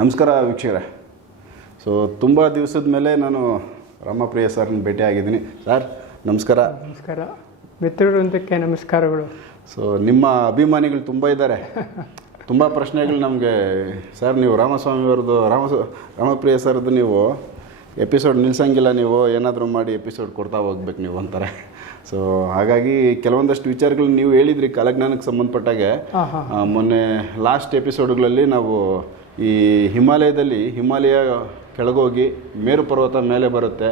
ನಮಸ್ಕಾರ ವೀಕ್ಷಕರೇ. ಸೊ ತುಂಬ ದಿವಸದ ಮೇಲೆ ನಾನು ರಾಮಪ್ರಿಯ ಸರ್ನ ಭೇಟಿ ಆಗಿದ್ದೀನಿ ಸರ್ ನಮಸ್ಕಾರ. ನಮಸ್ಕಾರ ಮಿತ್ರವೃಂದಕ್ಕೆ ನಮಸ್ಕಾರಗಳು. ಸೊ ನಿಮ್ಮ ಅಭಿಮಾನಿಗಳು ತುಂಬ ಇದ್ದಾರೆ. ತುಂಬ ಪ್ರಶ್ನೆಗಳು ನಮಗೆ. ಸರ್ ನೀವು ರಾಮಸ್ವಾಮಿಯವ್ರದ್ದು ರಾಮ ರಾಮಪ್ರಿಯ ಸರ್ದು ನೀವು ಎಪಿಸೋಡ್ ನಿಲ್ಸಂಗಿಲ್ಲ ನೀವು. ಏನಾದರೂ ಮಾಡಿ ಎಪಿಸೋಡ್ ಕೊಡ್ತಾ ಹೋಗ್ಬೇಕು ನೀವು ಅಂತಾರೆ. ಸೊ ಹಾಗಾಗಿ ಕೆಲವೊಂದಷ್ಟು ವಿಚಾರಗಳು ನೀವು ಹೇಳಿದ್ರಿ ಕಲಜ್ಞಾನಕ್ಕೆ ಸಂಬಂಧಪಟ್ಟಾಗೆ. ಮೊನ್ನೆ ಲಾಸ್ಟ್ ಎಪಿಸೋಡ್ಗಳಲ್ಲಿ ನಾವು ಈ ಹಿಮಾಲಯದಲ್ಲಿ ಹಿಮಾಲಯ ಕೆಳಗೋಗಿ ಮೇರು ಪರ್ವತ ಮೇಲೆ ಬರುತ್ತೆ.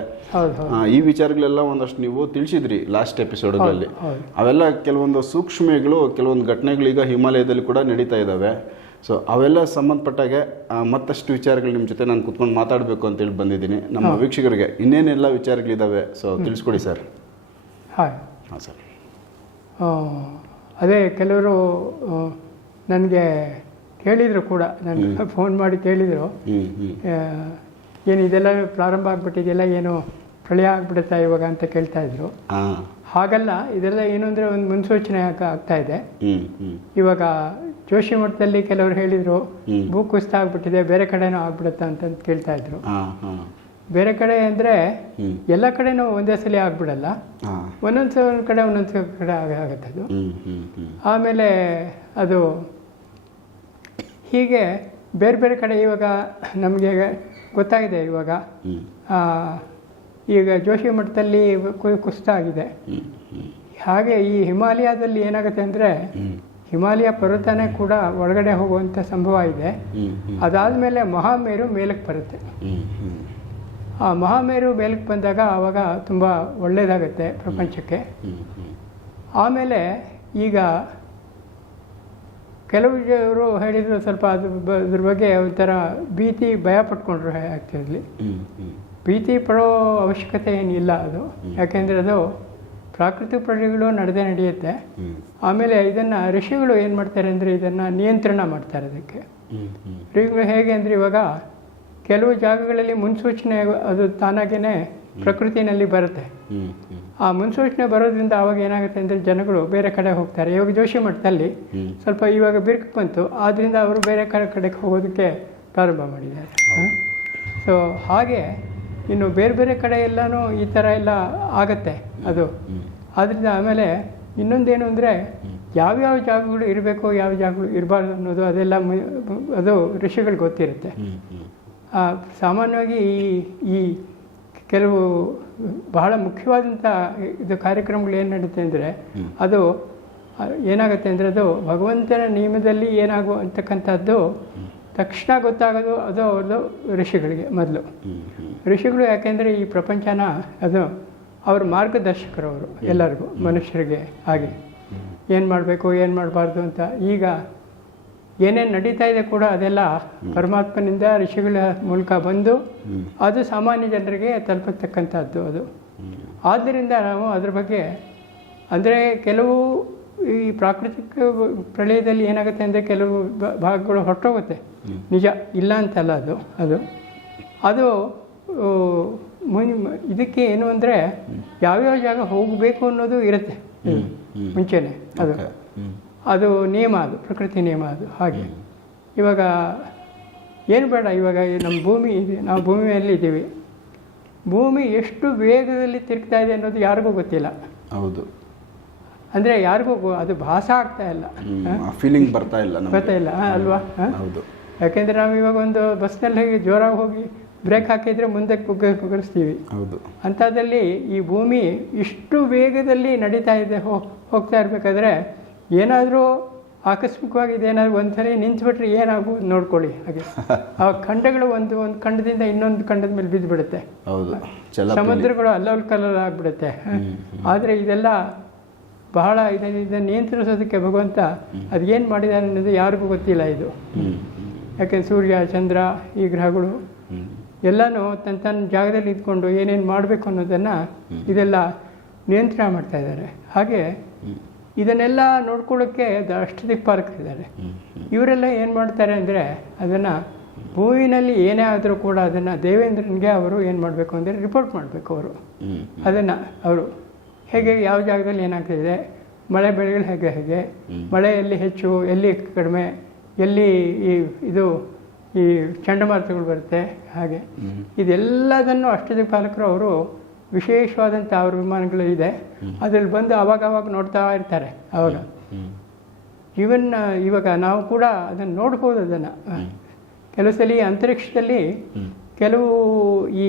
ಈ ವಿಚಾರಗಳೆಲ್ಲ ಒಂದಷ್ಟು ನೀವು ತಿಳಿಸಿದ್ರಿ ಲಾಸ್ಟ್ ಎಪಿಸೋಡ್ಗಳಲ್ಲಿ ಅವೆಲ್ಲ ಕೆಲವೊಂದು ಸೂಕ್ಷ್ಮಗಳು ಕೆಲವೊಂದು ಘಟನೆಗಳು ಈಗ ಹಿಮಾಲಯದಲ್ಲಿ ಕೂಡ ನಡೀತಾ ಇದ್ದಾವೆ ಸೊ ಅವೆಲ್ಲ ಸಂಬಂಧಪಟ್ಟಾಗೆ ಮತ್ತಷ್ಟು ವಿಚಾರಗಳು ನಿಮ್ಮ ಜೊತೆ ನಾನು ಕುತ್ಕೊಂಡು ಮಾತಾಡಬೇಕು ಅಂತೇಳಿ ಬಂದಿದ್ದೀನಿ. ನಮ್ಮ ವೀಕ್ಷಕರಿಗೆ ಇನ್ನೇನೆಲ್ಲ ವಿಚಾರಗಳಿದ್ದಾವೆ ಸೊ ತಿಳಿಸ್ಕೊಡಿ ಸರ್ ಹಾಯ್. ಹಾಂ ಸರ್ ಅದೇ ಕೆಲವರು ನನಗೆ ಕೇಳಿದರು ಕೂಡ. ನನಗೆ ಫೋನ್ ಮಾಡಿ ಕೇಳಿದರು. ಏನು ಇದೆಲ್ಲ ಪ್ರಾರಂಭ ಆಗಿಬಿಟ್ಟಿದೆಲ್ಲ ಏನು ಪ್ರಳಯ ಆಗ್ಬಿಡುತ್ತಾ ಇವಾಗ ಅಂತ ಕೇಳ್ತಾ ಇದ್ರು. ಹಾಗಲ್ಲ ಇದೆಲ್ಲ ಏನು ಅಂದರೆ ಒಂದು ಮುನ್ಸೂಚನೆ ಆಗ- ಆಗ್ತಾ ಇದೆ. ಇವಾಗ ಜೋಶಿ ಮಠದಲ್ಲಿ ಕೆಲವರು ಹೇಳಿದರು. ಭೂ ಕುಸಿತ ಆಗ್ಬಿಟ್ಟಿದೆ ಬೇರೆ ಕಡೆನೂ ಆಗ್ಬಿಡುತ್ತಾ ಅಂತ ಕೇಳ್ತಾ ಇದ್ರು. ಬೇರೆ ಕಡೆ ಅಂದರೆ ಎಲ್ಲ ಕಡೆನೂ ಒಂದೇ ಸಲ ಆಗ್ಬಿಡಲ್ಲ. ಒಂದೊಂದು ಒಂದೊಂದು ಒಂದು ಕಡೆ ಒಂದೊಂದು ಕಡೆ ಆಗ- ಆಗುತ್ತೆ ಅದು. ಆಮೇಲೆ ಅದು ಹೀಗೆ ಬೇರೆ ಬೇರೆ ಕಡೆ ಇವಾಗ ನಮಗೆ ಗೊತ್ತಾಗಿದೆ ಇವಾಗ. ಈಗ ಜೋಶಿ ಮಠದಲ್ಲಿ ಕುಸಿತ ಆಗಿದೆ ಹಾಗೆ ಈ ಹಿಮಾಲಯದಲ್ಲಿ ಏನಾಗುತ್ತೆ ಅಂದರೆ ಹಿಮಾಲಯ ಪರ್ವತನೇ ಕೂಡ ಒಳಗಡೆ ಹೋಗುವಂಥ ಸಂಭವ ಇದೆ ಅದಾದ ಮೇಲೆ ಅದಾದಮೇಲೆ ಮಹಾಮೇರು ಮೇಲಕ್ಕೆ ಬರುತ್ತೆ. ಆ ಮಹಾಮೇರು ಮೇಲಕ್ಕೆ ಬಂದಾಗ ಆವಾಗ ತುಂಬ ಒಳ್ಳೆಯದಾಗುತ್ತೆ ಪ್ರಪಂಚಕ್ಕೆ. ಆಮೇಲೆ ಈಗ ಕೆಲವು ಜನರು ಹೇಳಿದ್ರು ಸ್ವಲ್ಪ ಅದ್ರ ಬ- ಅದ್ರ ಬಗ್ಗೆ ಒಂಥರ ಭೀತಿ ಭಯ ಪಟ್ಕೊಂಡ್ರು ಆ್ಯಕ್ಚುಲಿ ಭೀತಿ ಪಡೋ ಅವಶ್ಯಕತೆ ಏನಿಲ್ಲ ಅದು. ಯಾಕೆಂದರೆ ಅದು ಪ್ರಾಕೃತಿಕ ಪ್ರಜೆಗಳು ನಡೆದೇ ನಡೆಯುತ್ತೆ. ಆಮೇಲೆ ಇದನ್ನು ಋಷಿಗಳು ಏನು ಮಾಡ್ತಾರೆ ಅಂದರೆ ಇದನ್ನು ನಿಯಂತ್ರಣ ಮಾಡ್ತಾರೆ ಅದಕ್ಕೆ. ಋಷಿಗಳು ಹೇಗೆ ಅಂದರೆ ಇವಾಗ ಕೆಲವು ಜಾಗಗಳಲ್ಲಿ ಮುನ್ಸೂಚನೆ ಅದು ತಾನಾಗೇ ಪ್ರಕೃತಿನಲ್ಲಿ ಬರುತ್ತೆ. ಆ ಮುನ್ಸೂಚನೆ ಬರೋದ್ರಿಂದ ಆವಾಗ ಏನಾಗುತ್ತೆ ಅಂದರೆ ಜನಗಳು ಬೇರೆ ಕಡೆ ಹೋಗ್ತಾರೆ. ಇವಾಗ ಜೋಶಿ ಮಠದಲ್ಲಿ ಸ್ವಲ್ಪ ಇವಾಗ ಬಿರುಕು ಬಂತು. ಆದ್ದರಿಂದ ಅವರು ಬೇರೆ ಕಡೆ ಕಡೆಗೆ ಹೋಗೋದಕ್ಕೆ ಪ್ರಾರಂಭ ಮಾಡಿದ್ದಾರೆ. ಸೊ ಹಾಗೆ ಇನ್ನು ಬೇರೆ ಬೇರೆ ಕಡೆ ಎಲ್ಲನೂ ಈ ಥರ ಎಲ್ಲ ಆಗತ್ತೆ ಅದು. ಆದ್ದರಿಂದ ಆಮೇಲೆ ಇನ್ನೊಂದೇನು ಅಂದರೆ ಯಾವ್ಯಾವ ಜಾಗಗಳು ಇರಬೇಕು ಯಾವ ಜಾಗಗಳು ಇರಬಾರ್ದು ಅನ್ನೋದು ಅದೆಲ್ಲ ಅದು ಋಷಿಗಳಿಗೆ ಗೊತ್ತಿರುತ್ತೆ. ಸಾಮಾನ್ಯವಾಗಿ ಈ ಈ ಕೆಲವು ಬಹಳ ಮುಖ್ಯವಾದಂಥ ಇದು ಕಾರ್ಯಕ್ರಮಗಳು ಏನು ನಡೀತೆ ಅಂದರೆ ಅದು ಏನಾಗುತ್ತೆ ಅಂದರೆ ಅದು ಭಗವಂತನ ನಿಯಮದಲ್ಲಿ ಏನಾಗುವ ಅಂತಕ್ಕಂಥದ್ದು ತಕ್ಷಣ ಗೊತ್ತಾಗೋದು ಅದು ಅವ್ರದ್ದು ಋಷಿಗಳಿಗೆ ಮೊದಲು. ಋಷಿಗಳು ಯಾಕೆಂದರೆ ಈ ಪ್ರಪಂಚನ ಅದು ಅವ್ರ ಮಾರ್ಗದರ್ಶಕರವರು ಎಲ್ಲರಿಗೂ ಮನುಷ್ಯರಿಗೆ ಹಾಗೆ. ಏನು ಮಾಡಬೇಕು ಏನು ಮಾಡಬಾರ್ದು ಅಂತ ಈಗ ಏನೇನು ನಡೀತಾ ಇದೆ ಕೂಡ ಅದೆಲ್ಲ ಪರಮಾತ್ಮನಿಂದ ಋಷಿಗಳ ಮೂಲಕ ಬಂದು ಅದು ಸಾಮಾನ್ಯ ಜನರಿಗೆ ತಲುಪತಕ್ಕಂಥದ್ದು ಅದು. ಆದ್ದರಿಂದ ನಾವು ಅದ್ರ ಬಗ್ಗೆ ಅಂದರೆ ಕೆಲವು ಈ ಪ್ರಾಕೃತಿಕ ಪ್ರಳಯದಲ್ಲಿ ಏನಾಗುತ್ತೆ ಅಂದರೆ ಕೆಲವು ಭಾಗಗಳು ಹೊರಟೋಗುತ್ತೆ. ನಿಜ ಇಲ್ಲ ಅಂತಲ್ಲ ಅದು ಅದು. ಅದು ಇದಕ್ಕೆ ಏನು ಅಂದರೆ ಯಾವ್ಯಾವ ಜಾಗ ಹೋಗಬೇಕು ಅನ್ನೋದು ಇರುತ್ತೆ. ಮುಂಚೆನೆ ಅದು. ಅದು ನಿಯಮ ಅದು ಪ್ರಕೃತಿ ನಿಯಮ ಅದು ಹಾಗೆ. ಇವಾಗ ಏನು ಬೇಡ ಇವಾಗ ನಮ್ಮ ಭೂಮಿ ಇದೆ ನಾವು ಭೂಮಿಯಲ್ಲಿ ಇದ್ದೀವಿ. ಭೂಮಿ ಎಷ್ಟು ವೇಗದಲ್ಲಿ ತಿರುಗ್ತಾ ಇದೆ ಅನ್ನೋದು ಯಾರಿಗೂ ಗೊತ್ತಿಲ್ಲ. ಹೌದು. ಅಂದರೆ ಯಾರಿಗೂ ಅದು ಭಾಸ ಆಗ್ತಾ ಇಲ್ಲ. ಫೀಲಿಂಗ್ ಬರ್ತಾ ಇಲ್ಲ ಬರ್ತಾ ಇಲ್ಲ ಹಾ, ಅಲ್ವಾ? ಹೌದು. ಯಾಕೆಂದರೆ ನಾವು ಇವಾಗ ಒಂದು ಬಸ್ನಲ್ಲಿ ಹೋಗಿ ಜೋರಾಗಿ ಹೋಗಿ ಬ್ರೇಕ್ ಹಾಕಿದರೆ ಮುಂದೆ ಕುಗ್ಗ ಕುಗ್ಗಿಸ್ತೀವಿ. ಹೌದು. ಅಂಥದ್ದಲ್ಲಿ ಈ ಭೂಮಿ ಇಷ್ಟು ವೇಗದಲ್ಲಿ ನಡೀತಾ ಇದೆ ಹೋಗ್ತಾ ಇರಬೇಕಾದ್ರೆ ಏನಾದರೂ ಆಕಸ್ಮಿಕವಾಗಿ ಇದೇನಾದ್ರು ಒಂದ್ಸರಿ ನಿಂತ್ಬಿಟ್ರೆ ಏನಾಗ್ಬೋದು ನೋಡ್ಕೊಳ್ಳಿ ಹಾಗೆ. ಆ ಖಂಡಗಳು ಒಂದು ಒಂದು ಖಂಡದಿಂದ ಇನ್ನೊಂದು ಖಂಡದ ಮೇಲೆ ಬಿದ್ದು ಬಿಡುತ್ತೆ ಹೌದು ಸಮುದ್ರಗಳು ಅಲ್ಲೋಲ್ ಕಲ್ಲಲ್ಲಿ ಆಗ್ಬಿಡುತ್ತೆ. ಆದರೆ ಇದೆಲ್ಲ ಬಹಳ ಇದನ್ನು ನಿಯಂತ್ರಿಸೋದಕ್ಕೆ ಭಗವಂತ ಅದೇನು ಮಾಡಿದ್ದಾನೆ ಅನ್ನೋದು ಯಾರಿಗೂ ಗೊತ್ತಿಲ್ಲ ಇದು. ಯಾಕೆಂದ್ರೆ ಸೂರ್ಯ ಚಂದ್ರ ಈ ಗ್ರಹಗಳು ಎಲ್ಲನೂ ತನ್ನ ತನ್ನ ಜಾಗದಲ್ಲಿ ಇದ್ಕೊಂಡು ಏನೇನು ಮಾಡಬೇಕು ಅನ್ನೋದನ್ನು ಇದೆಲ್ಲ ನಿಯಂತ್ರಣ ಮಾಡ್ತಾ ಇದ್ದಾರೆ. ಹಾಗೆ ಇದನ್ನೆಲ್ಲ ನೋಡ್ಕೊಳ್ಳೋಕ್ಕೆ ಇದ್ದಾರೆ. ಇವರೆಲ್ಲ ಏನು ಮಾಡ್ತಾರೆ ಅಂದರೆ ಅದನ್ನು ಭೂಮಿನಲ್ಲಿ ಏನೇ ಆದರೂ ಕೂಡ ಅದನ್ನು ದೇವೇಂದ್ರನಿಗೆ ಅವರು ಏನು ಮಾಡಬೇಕು ಅಂದರೆ ರಿಪೋರ್ಟ್ ಮಾಡಬೇಕು ಅವರು. ಅದನ್ನು ಅವರು. ಹೇಗೆ ಯಾವ ಜಾಗದಲ್ಲಿ ಏನಾಗ್ತಿದೆ? ಮಳೆ ಬೆಳೆಗಳು ಹೇಗೆ ಹೇಗೆ? ಮಳೆ ಎಲ್ಲಿ ಹೆಚ್ಚು ಎಲ್ಲಿ ಕಡಿಮೆ? ಎಲ್ಲಿ ಈ ಇದು ಈ ಚಂಡಮಾರುತಗಳು ಬರುತ್ತೆ? ಹಾಗೆ. ಇದೆಲ್ಲದನ್ನು ಅಷ್ಟದಿಕ್ಪಾಲಕರು ಅವರು ವಿಶೇಷವಾದಂಥ ಅವ್ರ ವಿಮಾನಗಳು ಇದೆ. ಅದ್ರಲ್ಲಿ ಬಂದು ಅವಾಗ ಅವಾಗ ನೋಡ್ತಾ ಇರ್ತಾರೆ ಅವಾಗ. ಈವನ್ ಇವಾಗ ನಾವು ಕೂಡ ಅದನ್ನು ನೋಡ್ಬೋದು ಅದನ್ನು. ಕೆಲವು ಸಲ ಈ ಅಂತರಿಕ್ಷದಲ್ಲಿ ಕೆಲವು ಈ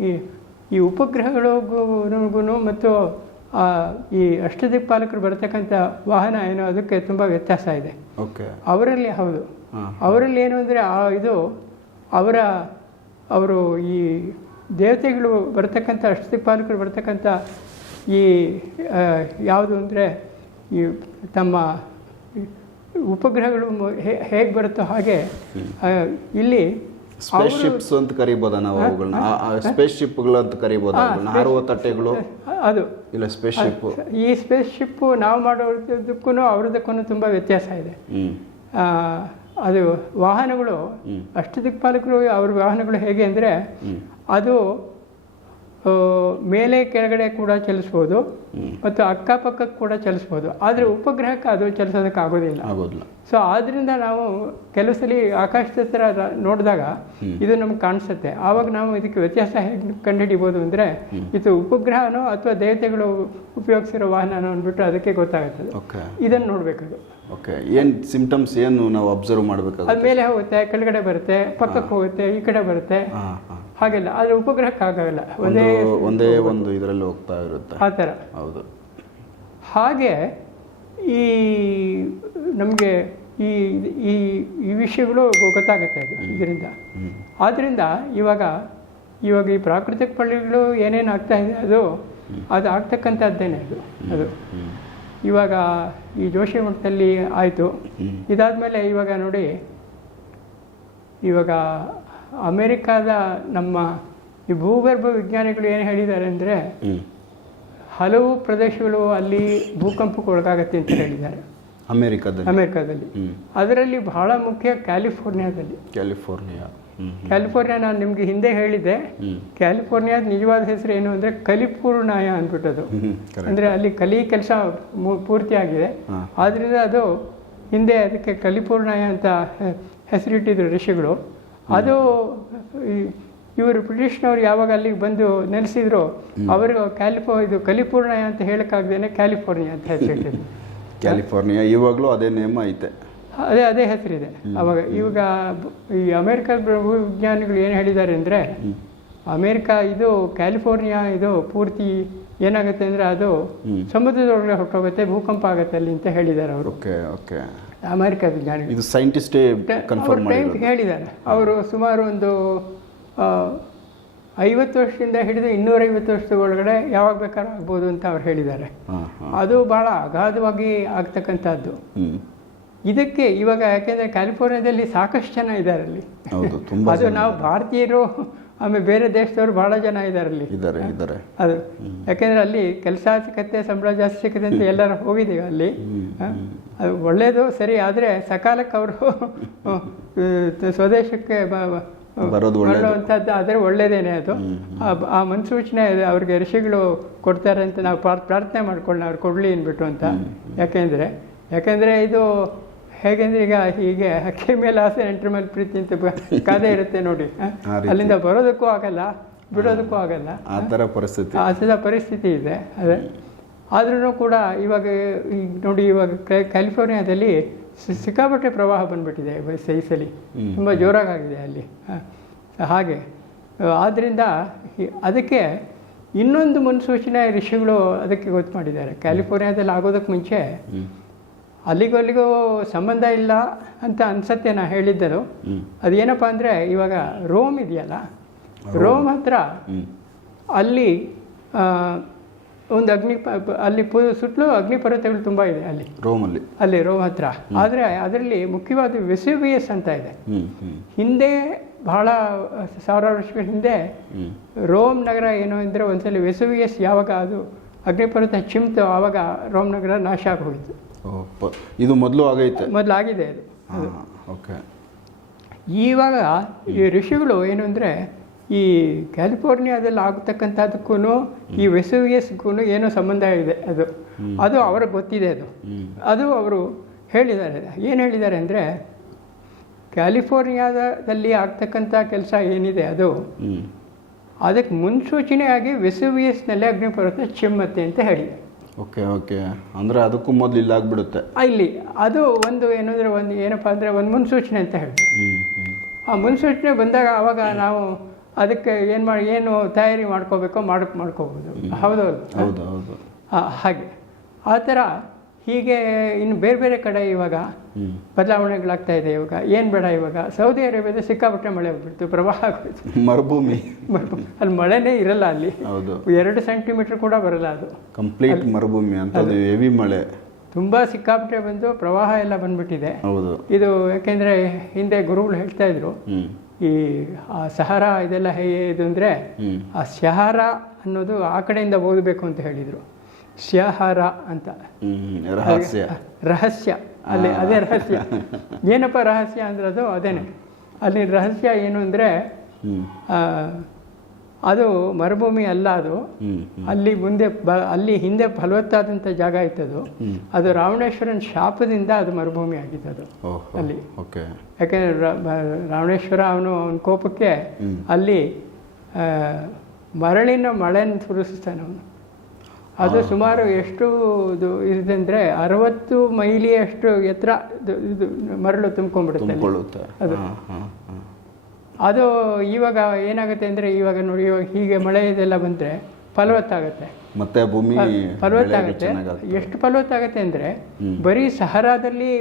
ಈ- ಉಪಗ್ರಹಗಳಿಗೂ ಮತ್ತು ಆ, ಈ ಅಷ್ಟದಿಕ್ಪಾಲಕರು ಬರತಕ್ಕಂಥ ವಾಹನ ಏನೋ ಅದಕ್ಕೆ ತುಂಬ ವ್ಯತ್ಯಾಸ ಇದೆ. ಓಕೆ. ಅವರಲ್ಲಿ ಹೌದು. ಅವರಲ್ಲಿ ಏನು ಅಂದರೆ ಆ ಇದು ಅವರ ಅವರು ಈ ದೇವತೆಗಳು ಬರ್ತಕ್ಕಂಥ ಅಷ್ಟದಿಕ್ಪಾಲಕರು ಬರ್ತಕ್ಕಂಥ ಈ ಯಾವುದು ಅಂದರೆ ಈ ತಮ್ಮ ಉಪಗ್ರಹಗಳು ಹೇಗೆ ಬರುತ್ತೋ ಹಾಗೆ ಇಲ್ಲಿ ಸ್ಪೇಸ್ಶಿಪ್ಸ್ ಅಂತ ಕರಿಬೋದಾ ನಾವು ಅವುಗಳನ್ನ? ಸ್ಪೇಸ್ ಶಿಪ್ಗಳು ಅಂತ ಕರಿಬೋದಾ ಹಾರುವ ತಟ್ಟೆಗಳು? ಅದು. ಇಲ್ಲ ಸ್ಪೇಸ್ ಶಿಪ್ ಈ ಸ್ಪೇಸ್ ನಾವು ನಾವು ಮಾಡೋದಕ್ಕೂ ಅವ್ರದಕ್ಕೂ ತುಂಬ ವ್ಯತ್ಯಾಸ ಇದೆ. ಅದು ವಾಹನಗಳು ಅಷ್ಟು ದಿಕ್ಪಾಲಕರು ಅವ್ರ ವಾಹನಗಳು ಹೇಗೆ ಅಂದರೆ ಅದು ಮೇಲೆ ಕೆಳಗಡೆ ಕೂಡ ಚಲಿಸ್ಬೋದು ಮತ್ತು ಅಕ್ಕಪಕ್ಕಕ್ಕೆ ಕೂಡ ಚಲಿಸ್ಬೋದು. ಆದರೆ ಉಪಗ್ರಹಕ್ಕೆ ಅದು ಚಲಿಸೋದಕ್ಕೆ ಆಗೋದಿಲ್ಲ. ಆಗೋದಿಲ್ಲ. ಸೊ ಆದ್ದರಿಂದ ನಾವು ಕೆಲವು ಸಲ ಆಕಾಶದ ಹತ್ರ ನೋಡಿದಾಗ ಇದು ನಮ್ಗೆ ಕಾಣಿಸುತ್ತೆ. ಆವಾಗ ನಾವು ಇದಕ್ಕೆ ವ್ಯತ್ಯಾಸ ಹೇಗೆ ಕಂಡುಹಿಡಿಬೋದು ಅಂದರೆ ಇದು ಉಪಗ್ರಹನೋ ಅಥವಾ ದೇವತೆಗಳು ಉಪಯೋಗಿಸಿರೋ ವಾಹನನೋ ಅಂದ್ಬಿಟ್ಟು ಅದಕ್ಕೆ ಗೊತ್ತಾಗುತ್ತೆ ಇದನ್ನು ನೋಡಬೇಕದು ಓಕೆ. ಏನು ಸಿಂಪ್ಟಮ್ಸ್ ಏನು ನಾವು ಅಬ್ಸರ್ವ್ ಮಾಡಬೇಕು ಅದು ಮೇಲೆ ಹೋಗುತ್ತೆ ಕೆಳಗಡೆ ಬರುತ್ತೆ ಪಕ್ಕಕ್ಕೆ ಹೋಗುತ್ತೆ ಈ ಕಡೆ ಬರುತ್ತೆ. ಹಾಗೆಲ್ಲ ಆದರೆ ಉಪಗ್ರಹಕ್ಕಾಗಲ್ಲ. ಒಂದೇ ಒಂದೇ ಒಂದು ಇದರಲ್ಲಿ ಹೋಗ್ತಾ ಇರುತ್ತೆ. ಆ ಥರ. ಹೌದು. ಹಾಗೆ ಈ ನಮಗೆ ಈ ಈ ಈ ವಿಷಯಗಳು ಗೊತ್ತಾಗುತ್ತೆ ಅದು ಇದರಿಂದ. ಆದ್ದರಿಂದ ಇವಾಗ ಇವಾಗ ಈ ಪ್ರಾಕೃತಿಕ ಪಳ್ಳಿಗಳು ಏನೇನು ಆಗ್ತಾ ಇದೆ ಅದು ಅದು ಆಗ್ತಕ್ಕಂಥದ್ದೇನೆ ಅದು. ಅದು. ಇವಾಗ ಈ ಜೋಶಿ ಮಠದಲ್ಲಿ ಆಯಿತು ಇದಾದಮೇಲೆ ಇವಾಗ ನೋಡಿ ಇವಾಗ ಅಮೇರಿಕಾದ ನಮ್ಮ ಈ ಭೂಗರ್ಭ ವಿಜ್ಞಾನಿಗಳು ಏನು ಹೇಳಿದ್ದಾರೆ ಅಂದರೆ ಹಲವು ಪ್ರದೇಶಗಳು ಅಲ್ಲಿ ಭೂಕಂಪಕ್ಕೆ ಒಳಗಾಗತ್ತೆ ಅಂತ ಹೇಳಿದ್ದಾರೆ. ಅಮೆರಿಕದಲ್ಲಿ. ಅಮೆರಿಕಾದಲ್ಲಿ. ಅದರಲ್ಲಿ ಬಹಳ ಮುಖ್ಯ ಕ್ಯಾಲಿಫೋರ್ನಿಯಾದಲ್ಲಿ. ಕ್ಯಾಲಿಫೋರ್ನಿಯಾ. ಕ್ಯಾಲಿಫೋರ್ನಿಯಾ ನಾನು ನಿಮಗೆ ಹಿಂದೆ ಹೇಳಿದ್ದೆ. ಹ್ಞೂ ಕ್ಯಾಲಿಫೋರ್ನಿಯಾದ ನಿಜವಾದ ಹೆಸರು ಏನು ಅಂದರೆ ಕಲಿಪೂರ್ಣಾಯ ಅಂದ್ಬಿಟ್ಟದು. ಅಂದರೆ ಅಲ್ಲಿ ಕಲಿ ಕೆಲಸ ಪೂರ್ತಿ ಆಗಿದೆ ಹಾಂ. ಆದ್ದರಿಂದ ಅದು ಹಿಂದೆ ಅದಕ್ಕೆ ಕಲಿಪೂರ್ಣಾಯ ಅಂತ ಹೆಸರಿಟ್ಟಿದ್ರು ಋಷಿಗಳು. ಅದು ಇವರು ಬ್ರಿಟಿಷ್ನವ್ರು ಯಾವಾಗ ಅಲ್ಲಿಗೆ ಬಂದು ನೆಲೆಸಿದ್ರು ಅವರು ಕ್ಯಾಲಿಫೋ ಇದು ಕಲಿಫೋರ್ನಿಯ ಅಂತ ಹೇಳೋಕ್ಕಾಗ್ದೇನೆ ಕ್ಯಾಲಿಫೋರ್ನಿಯಾ ಅಂತ ಹೆಸರಿಟ್ಟಿದ್ರು ಕ್ಯಾಲಿಫೋರ್ನಿಯಾ ಇವಾಗಲೂ ಅದೇ ನೇಮ ಐತೆ. ಅದೇ ಅದೇ ಹೆಸರಿದೆ. ಅವಾಗ ಇವಾಗ ಈ ಅಮೇರಿಕದ ವಿಜ್ಞಾನಿಗಳು ಏನು ಹೇಳಿದ್ದಾರೆ ಅಂದರೆ ಅಮೇರಿಕಾ ಇದು ಕ್ಯಾಲಿಫೋರ್ನಿಯಾ ಇದು ಪೂರ್ತಿ ಏನಾಗುತ್ತೆ ಅಂದರೆ ಅದು ಸಮುದ್ರದೊಳಗೆ ಸಮುದ್ರದೊಳಗಡೆ ಹೊರಟೋಗುತ್ತೆ ಭೂಕಂಪ ಆಗುತ್ತೆ ಅಲ್ಲಿ ಅಂತ ಹೇಳಿದ್ದಾರೆ ಅವರು. Okay okay. ಅಮೇರಿಕಾ ವಿಜ್ಞಾನಿಗಳು ಇದು ಸೈಂಟಿಸ್ಟೇ ಕನ್ಫರ್ಮ್ ಮಾಡಿರೋದು. ಹೇಳಿದ್ದಾರೆ. ಅವರು ಸುಮಾರು ಒಂದು ಐವತ್ತು ವರ್ಷದಿಂದ ಹಿಡಿದು ಇನ್ನೂರೈವತ್ತು ವರ್ಷದ ಒಳಗಡೆ ಯಾವಾಗ ಬೇಕಾದ್ರೂ ಆಗ್ಬೋದು ಅಂತ ಅವ್ರು ಹೇಳಿದ್ದಾರೆ. ಅದು ಭಾಳ ಅಗಾಧವಾಗಿ ಆಗ್ತಕ್ಕಂಥದ್ದು. ಇದಕ್ಕೆ ಇವಾಗ ಯಾಕೆಂದರೆ ಕ್ಯಾಲಿಫೋರ್ನಿಯಾದಲ್ಲಿ ಸಾಕಷ್ಟು ಜನ ಇದ್ದಾರೆ ಅಲ್ಲಿ. ಅದು ನಾವು ಭಾರತೀಯರು ಆಮೇಲೆ ಬೇರೆ ದೇಶದವರು ಬಹಳ ಜನ ಇದ್ದಾರೆ ಅಲ್ಲಿ ಇದ್ದಾರೆ ಇದ್ದಾರೆ ಅದು ಯಾಕೆಂದರೆ ಅಲ್ಲಿ ಕೆಲಸ ಸಿಕ್ಕತ್ತೆ ಸಂಬಳ ಜಾಸ್ತಿ ಸಿಕ್ಕತ್ತೆ ಅಂತ ಎಲ್ಲರೂ ಹೋಗಿದ್ದೀವಿ ಅಲ್ಲಿ? ಅದು ಒಳ್ಳೆಯದು ಸರಿ ಆದರೆ ಸಕಾಲಕ್ಕೆ ಅವರು ಸ್ವದೇಶಕ್ಕೆ ಬರೋದು ಆದರೆ ಒಳ್ಳೇದೇನೆ ಅದು. ಆ ಮುನ್ಸೂಚನೆ ಅವ್ರಿಗೆ ಋಷಿಗಳು ಕೊಡ್ತಾರೆ ಅಂತ ನಾವು ಪ್ರಾರ್- ಪ್ರಾರ್ಥನೆ ಮಾಡ್ಕೊಳ್ಳೋಣ ಅವ್ರು ಕೊಡಲಿ ಅಂದ್ಬಿಟ್ಟು ಅಂತ. ಯಾಕೆಂದರೆ ಯಾಕೆಂದರೆ ಇದು ಹೇಗೆಂದ್ರೆ ಈಗ ಹೀಗೆ ಅಕ್ಕಿ ಮೇಲೆ ಆಸೆ ನೆಂಟ್ರ ಮೇಲೆ ಪ್ರೀತಿ ಅಂತ ಕಾದೆ ಇರುತ್ತೆ ನೋಡಿ. ಅಲ್ಲಿಂದ ಬರೋದಕ್ಕೂ ಆಗಲ್ಲ ಬಿಡೋದಕ್ಕೂ ಆಗಲ್ಲ ಆ ಥರ ಪರಿಸ್ಥಿತಿ. ಆ ಥರದ ಪರಿಸ್ಥಿತಿ ಇದೆ ಅದೇ. ಆದ್ರೂ ಕೂಡ ಇವಾಗ ಈಗ ನೋಡಿ ಇವಾಗ ಕ್ಯಾಲಿಫೋರ್ನಿಯಾದಲ್ಲಿ ಸಿಕ್ಕಾಪಟ್ಟೆ ಪ್ರವಾಹ ಬಂದ್ಬಿಟ್ಟಿದೆ ಸೈಸಲ್ಲಿ ಈ ಸಲ. ತುಂಬ ಜೋರಾಗಿದೆ ಅಲ್ಲಿ ಹಾಗೆ. ಆದ್ದರಿಂದ ಅದಕ್ಕೆ ಇನ್ನೊಂದು ಮುನ್ಸೂಚನೆ ಋಷಿಗಳು ಅದಕ್ಕೆ ಗೊತ್ತು ಮಾಡಿದ್ದಾರೆ. ಕ್ಯಾಲಿಫೋರ್ನಿಯಾದಲ್ಲಿ ಆಗೋದಕ್ಕೆ ಮುಂಚೆ ಅಲ್ಲಿಗೂ ಅಲ್ಲಿಗೂ ಸಂಬಂಧ ಇಲ್ಲ ಅಂತ ಅನ್ಸತ್ತೆ ನಾ ಹೇಳಿದ್ದರು. ಅದೇನಪ್ಪ ಅಂದರೆ ಇವಾಗ ರೋಮ್ ಇದೆಯಲ್ಲ? ರೋಮ್. ಹತ್ರ ಅಲ್ಲಿ ಒಂದು ಅಗ್ನಿ ಅಲ್ಲಿ ಪು ಸುತ್ತಲೂ ಅಗ್ನಿಪರ್ವತಗಳು ತುಂಬ ಇದೆ ಅಲ್ಲಿ. ರೋಮಲ್ಲಿ. ಅಲ್ಲಿ ರೋಮ್ ಹತ್ರ. ಆದರೆ ಅದರಲ್ಲಿ ಮುಖ್ಯವಾದ ವೆಸುವಿಯಸ್ ಅಂತ ಇದೆ. ಹಿಂದೆ ಬಹಳ ಸಾವಿರಾರು ವರ್ಷಗಳ ಹಿಂದೆ ರೋಮ್ ನಗರ ಏನು ಅಂದರೆ ಒಂದ್ಸಲ ವೆಸುವಿಯಸ್ ಯಾವಾಗ ಅದು ಅಗ್ನಿಪರ್ವತ ಚಿಮ್ತು ಆವಾಗ ರೋಮ್ ನಗರ ನಾಶ ಪ ಇದು ಮೊದಲು ಆಗೈತೆ. ಮೊದಲಾಗಿದೆ ಅದು. ಹಾಂ ಓಕೆ. ಇವಾಗ ಈ ಋಷಿಗಳು ಏನು ಅಂದರೆ ಈ ಕ್ಯಾಲಿಫೋರ್ನಿಯಾದಲ್ಲಿ ಆಗತಕ್ಕಂಥದ್ದಕ್ಕೂ ಈ ವೆಸುವಿಯಸ್ಗೂ ಏನೋ ಸಂಬಂಧ ಇದೆ ಅದು. ಅದು ಅವ್ರಿಗೆ ಗೊತ್ತಿದೆ ಅದು. ಅದು ಅವರು ಹೇಳಿದ್ದಾರೆ. ಏನು ಹೇಳಿದ್ದಾರೆ ಅಂದರೆ ಕ್ಯಾಲಿಫೋರ್ನಿಯಾದಲ್ಲಿ ಆಗ್ತಕ್ಕಂಥ ಕೆಲಸ ಏನಿದೆ ಅದು ಅದಕ್ಕೆ ಮುನ್ಸೂಚನೆಯಾಗಿ ವೆಸುವಿಯಸ್ನಲ್ಲಿ ಅಗ್ನಿಪರ್ವತ ಚಿಮ್ಮತ್ತೆ ಅಂತ ಹೇಳಿ ಓಕೆ ಓಕೆ. ಅಂದರೆ ಅದಕ್ಕೂ ಮೊದಲು ಇಲ್ಲ ಆಗ್ಬಿಡುತ್ತೆ. ಆ, ಇಲ್ಲಿ ಅದು ಒಂದು ಏನಂದರೆ ಒಂದು ಏನಪ್ಪ ಅಂದರೆ ಒಂದು ಮುನ್ಸೂಚನೆ ಅಂತ ಹೇಳಿ ಆ ಮುನ್ಸೂಚನೆ ಬಂದಾಗ ಆವಾಗ ನಾವು ಅದಕ್ಕೆ ಏನು ಮಾಡಿ ಏನು ತಯಾರಿ ಮಾಡ್ಕೋಬೇಕೋ ಮಾಡಕ್ಕೆ ಮಾಡ್ಕೋಬೋದು. ಹೌದೌದು. ಹೌದು ಹೌದು. ಆ, ಹಾಗೆ. ಆ ಥರ ಹೀಗೆ ಇನ್ನು ಬೇರೆ ಬೇರೆ ಕಡೆ ಇವಾಗ ಬದಲಾವಣೆಗಳಾಗ್ತಾ ಇದೆ ಇವಾಗ. ಏನು ಬೇಡ ಇವಾಗ. ಸೌದಿ ಅರೇಬಿಯಾದ ಸಿಕ್ಕಾಪಟ್ಟೆ ಮಳೆ ಬಿಡ್ತು ಪ್ರವಾಹ ಆಗೋಯ್ತು. ಮರುಭೂಮಿ. ಅಲ್ಲಿ ಮಳೆನೇ ಇರಲ್ಲ ಅಲ್ಲಿ. ಹೌದು. ಎರಡು ಸೆಂಟಿಮೀಟರ್ ಕೂಡ ಬರಲ್ಲ ಅದು. ಕಂಪ್ಲೀಟ್ ಮರುಭೂಮಿ ಅಂತ ಹೆವಿ ಮಳೆ. ತುಂಬ ಸಿಕ್ಕಾಪಟ್ಟೆ ಬಂದು ಪ್ರವಾಹ ಎಲ್ಲ ಬಂದ್ಬಿಟ್ಟಿದೆ. ಹೌದು. ಇದು ಯಾಕೆಂದ್ರೆ ಹಿಂದೆ ಗುರುಗಳು ಹೇಳ್ತಾ ಇದ್ರು ಈ ಆ ಸಹಾರ ಇದೆಲ್ಲ ಹೇಗೆ ಇದು ಅಂದ್ರೆ ಆ ಸಹರ ಅನ್ನೋದು ಆ ಕಡೆಯಿಂದ ಓದಬೇಕು ಅಂತ ಹೇಳಿದರು. ಸ್ಯಹಾರ ಅಂತ. ರಹಸ್ಯ. ರಹಸ್ಯ. ಅಲ್ಲಿ ಅದೇ ರಹಸ್ಯ. ಏನಪ್ಪ ರಹಸ್ಯ ಅಂದ್ರೆ ಅದು ಅದೇನೆ. ಅಲ್ಲಿ ರಹಸ್ಯ ಏನು ಅಂದರೆ ಅದು ಮರುಭೂಮಿ ಅಲ್ಲ ಅದು. ಅಲ್ಲಿ ಮುಂದೆ ಬ ಅಲ್ಲಿ ಹಿಂದೆ ಫಲವತ್ತಾದಂಥ ಜಾಗ ಇತ್ತದು ಅದು ರಾವಣೇಶ್ವರನ ಶಾಪದಿಂದ ಅದು ಮರುಭೂಮಿ ಆಗಿತ್ತು ಅದು. ಅಲ್ಲಿ. ಓಕೆ. ಯಾಕೆಂದರೆ ರಾವಣೇಶ್ವರ ಅವನು ಅವನ ಕೋಪಕ್ಕೆ ಅಲ್ಲಿ ಮರಳಿನ ಮಳೆಯನ್ನು ಸುರಿಸ್ತಾನೆ ಅವನು. ಅದು ಸುಮಾರು ಎಷ್ಟು ಇದು ಇದಂದ್ರೆ ಅರವತ್ತು ಮೈಲಿಯಷ್ಟು ಎತ್ತರ ಇದು ಮರಳು ತುಂಬಿಕೊಂಡ್ಬಿಡುತ್ತೆ. ಅದು. ಅದು ಇವಾಗ ಏನಾಗುತ್ತೆ ಅಂದರೆ ಇವಾಗ ನೋಡಿ ಇವಾಗ ಹೀಗೆ ಮಳೆ ಇದೆಲ್ಲ ಬಂದರೆ ಫಲವತ್ತಾಗುತ್ತೆ. ಮತ್ತೆ ಭೂಮಿ ಫಲವತ್ತಾಗುತ್ತೆ. ಎಷ್ಟು ಫಲವತ್ತಾಗುತ್ತೆ ಅಂದ್ರೆ. ಬರೀ ಸಹರಾದಲ್ಲಿ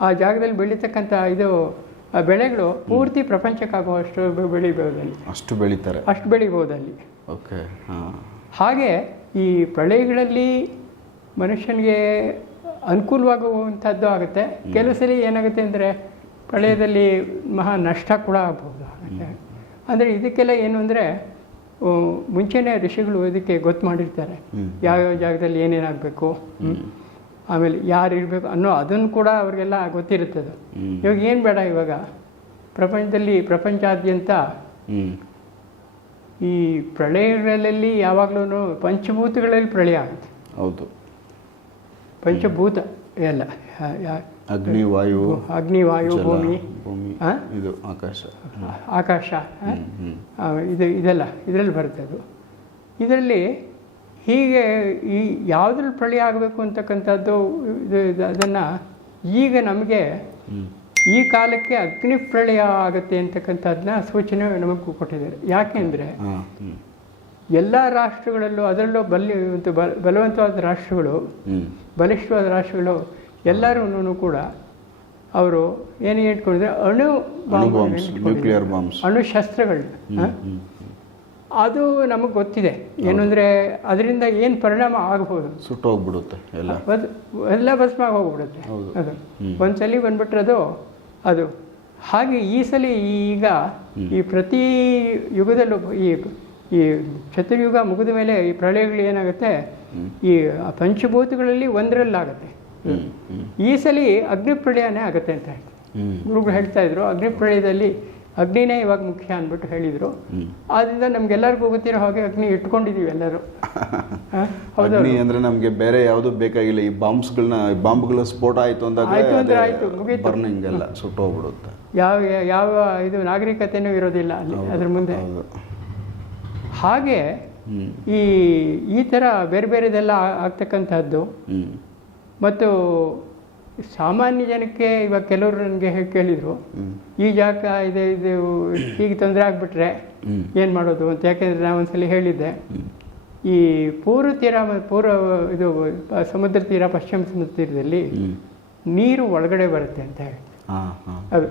ಆ ಜಾಗದಲ್ಲಿ ಬೆಳೀತಕ್ಕಂಥ ಇದು ಬೆಳೆಗಳು ಪೂರ್ತಿ ಪ್ರಪಂಚಕ್ಕಾಗುವಷ್ಟು ಬೆಳಿಬಹುದು ಅಷ್ಟು ಬೆಳೀತಾರೆ. ಅಷ್ಟು ಅಲ್ಲಿ. ಓಕೆ ಹಾಗೆ ಈ ಪ್ರಳಯಗಳಲ್ಲಿ ಮನುಷ್ಯನಿಗೆ ಅನುಕೂಲವಾಗುವಂಥದ್ದು ಆಗುತ್ತೆ. ಕೆಲವು ಸರಿ ಏನಾಗುತ್ತೆ ಅಂದರೆ ಪ್ರಳಯದಲ್ಲಿ ಮಹಾ ನಷ್ಟ ಕೂಡ ಆಗ್ಬೋದು. ಅಂದರೆ ಇದಕ್ಕೆಲ್ಲ ಏನು ಅಂದರೆ ಮುಂಚೆನೇ ಋಷಿಗಳು ಇದಕ್ಕೆ ಗೊತ್ತು ಮಾಡಿರ್ತಾರೆ. ಯಾವ್ಯಾವ ಜಾಗದಲ್ಲಿ ಏನೇನಾಗಬೇಕು ಆಮೇಲೆ ಯಾರು ಇರಬೇಕು ಅನ್ನೋ ಅದನ್ನು ಕೂಡ ಅವ್ರಿಗೆಲ್ಲ ಗೊತ್ತಿರುತ್ತದು. ಹ್ಮ್. ಇವಾಗ ಏನು ಬೇಡ ಇವಾಗ? ಪ್ರಪಂಚದಲ್ಲಿ ಪ್ರಪಂಚಾದ್ಯಂತ ಈ ಪ್ರಳಯಗಳಲ್ಲಿ ಯಾವಾಗಲೂ ಪಂಚಭೂತಗಳಲ್ಲಿ ಪ್ರಳಯ ಆಗುತ್ತೆ. ಹೌದು. ಪಂಚಭೂತ ಎಲ್ಲ. ಯಾ- ಯಾ- ಅಗ್ನಿ ವಾಯು ಅಗ್ನಿ ವಾಯು ಭೂಮಿ ಭೂಮಿ? ಇದು ಆಕಾಶ. ಆಕಾಶ. ಇದು ಇದೆಲ್ಲ ಇದರಲ್ಲಿ ಬರುತ್ತೆ ಅದು. ಇದರಲ್ಲಿ ಹೀಗೆ ಈ ಯಾವುದ್ರಲ್ಲಿ ಪ್ರಳಯ ಆಗಬೇಕು ಅಂತಕ್ಕಂಥದ್ದು ಇದು ಅದನ್ನು ಈಗ ನಮಗೆ. ಈ ಕಾಲಕ್ಕೆ ಅಗ್ನಿ ಪ್ರಳಯ ಆಗುತ್ತೆ ಅಂತಕ್ಕಂಥದ್ದನ್ನ ಸೂಚನೆ ನಮಗೆ ಕೊಟ್ಟಿದ್ದಾರೆ. ಯಾಕೆಂದರೆ ಎಲ್ಲ ರಾಷ್ಟ್ರಗಳಲ್ಲೂ ಅದರಲ್ಲೂ ಬಲಿ ಬಲವಂತವಾದ ರಾಷ್ಟ್ರಗಳು. ಬಲಿಷ್ಠವಾದ ರಾಷ್ಟ್ರಗಳು ಎಲ್ಲರೂ ಕೂಡ ಅವರು ಏನು ಇಟ್ಕೊಂಡಿದ್ರೆ ಅಣು ನ್ಯೂಕ್ಲಿಯರ್ ಬಾಂಬ್ಸ್. ಅಣು ಶಸ್ತ್ರಗಳನ್ನ ಅದು ನಮಗೆ ಗೊತ್ತಿದೆ. ಏನು ಅಂದರೆ ಅದರಿಂದ ಏನು ಪರಿಣಾಮ ಆಗ್ಬೋದು? ಸುಟ್ಟೋಗ್ಬಿಡುತ್ತೆ ಎಲ್ಲ. ಅದು ಎಲ್ಲ ಭಸ್ಮ ಆಗಿ ಹೋಗ್ಬಿಡುತ್ತೆ. ಅದು. ಒಂದ್ಸಲಿ ಬಂದ್ಬಿಟ್ರೆ ಅದು. ಅದು ಹಾಗೆ ಈ ಸಲ ಈಗ ಈ ಪ್ರತಿ ಯುಗದಲ್ಲೂ ಈ ಈ ಚತುರ್ಯುಗ ಮುಗಿದ ಮೇಲೆ ಈ ಪ್ರಳಯಗಳು ಏನಾಗುತ್ತೆ? ಈ ಪಂಚಭೂತಗಳಲ್ಲಿ ಒಂದರಲ್ಲಾಗುತ್ತೆ. ಈ ಸಲ ಅಗ್ನಿ ಪ್ರಳಯನೇ ಆಗುತ್ತೆ ಅಂತ ಗುರುಗಳು ಹೇಳ್ತಾ ಇದ್ರು ಅಗ್ನಿ ಪ್ರಳಯದಲ್ಲಿ ಅಗ್ನಿನೇ ಇವಾಗ ಮುಖ್ಯ ಅಂದ್ಬಿಟ್ಟು ಹೇಳಿದರು. ಆದ್ರಿಂದ ಆದ್ದರಿಂದ ನಮ್ಗೆಲ್ಲರಿಗೂ ಗೊತ್ತಿರೋ ಹಾಗೆ ಅಗ್ನಿ ಇಟ್ಕೊಂಡಿದ್ದೀವಿ ಎಲ್ಲರೂ. ಅಗ್ನಿ ಅಂದ್ರೆ ನಮ್ಗೆ ಬೇರೆ ಯಾವುದು ಬೇಕಾಗಿಲ್ಲ. ಈ ಬಾಂಬ್ಸ್ಗಳನ್ನ ಬಾಂಬ್ಗಳ ಸ್ಫೋಟ ಆಯ್ತು ಆಯ್ತು ಅಂದ್ರೆ ಅಂದಾಗ. ಬರ್ನಿಂಗ್ ಎಲ್ಲ ಸುಟ್ಟೋಗ್ಬಿಡುತ್ತೆ. ಯಾವ ಯಾವ ಇದು ನಾಗರಿಕತೆನೂ ಇರೋದಿಲ್ಲ ಅಲ್ಲಿ ಅದ್ರ ಮುಂದೆ. ಹಾಗೆ ಈ ಈ ಥರ ಬೇರೆ ಬೇರೆದೆಲ್ಲ ಆಗ್ತಕ್ಕಂಥದ್ದು. ಮತ್ತು ಸಾಮಾನ್ಯ ಜನಕ್ಕೆ ಇವಾಗ ಕೆಲವರು ನನಗೆ ಕೇಳಿದರು ಈ ಜಾಗ ಇದೆ ಇದು ಹೀಗೆ ತೊಂದರೆ ಆಗಿಬಿಟ್ರೆ ಏನು ಮಾಡೋದು? ಅಂತ ಯಾಕೆಂದರೆ ನಾನು ಒಂದ್ಸಲಿ ಹೇಳಿದ್ದೆ. ಈ ಪೂರ್ವ ತೀರ ಪೂರ್ವ ಇದು ಸಮುದ್ರ ತೀರ ಪಶ್ಚಿಮ ಸಮುದ್ರ ತೀರದಲ್ಲಿ ನೀರು ಒಳಗಡೆ ಬರುತ್ತೆ ಅಂತ ಹೇಳಿ ಅದು.